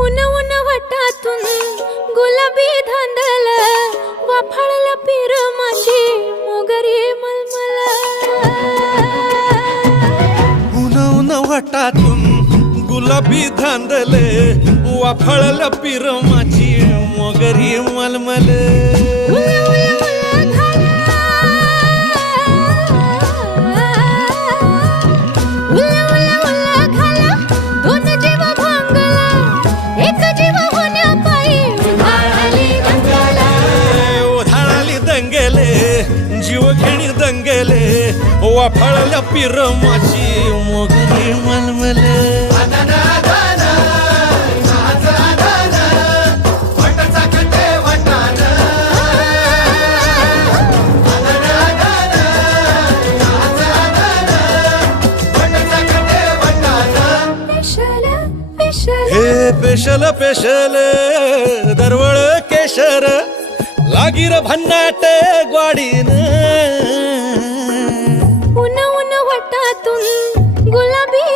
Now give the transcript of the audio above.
उन उन वटातून गुलाबी धांदल वाफाळला पीर माझी मोगरी मलमल उन उन वटातून गुलाबी धांदले वाफाळला पीर माझी मोगरी मलमल जीवघेणी दंगेले वाफाळल्या पीर माझी मोगरी मलमल हे पेशल पेशल दरवळ केशर लागी र भन्नाट ग्वाडीन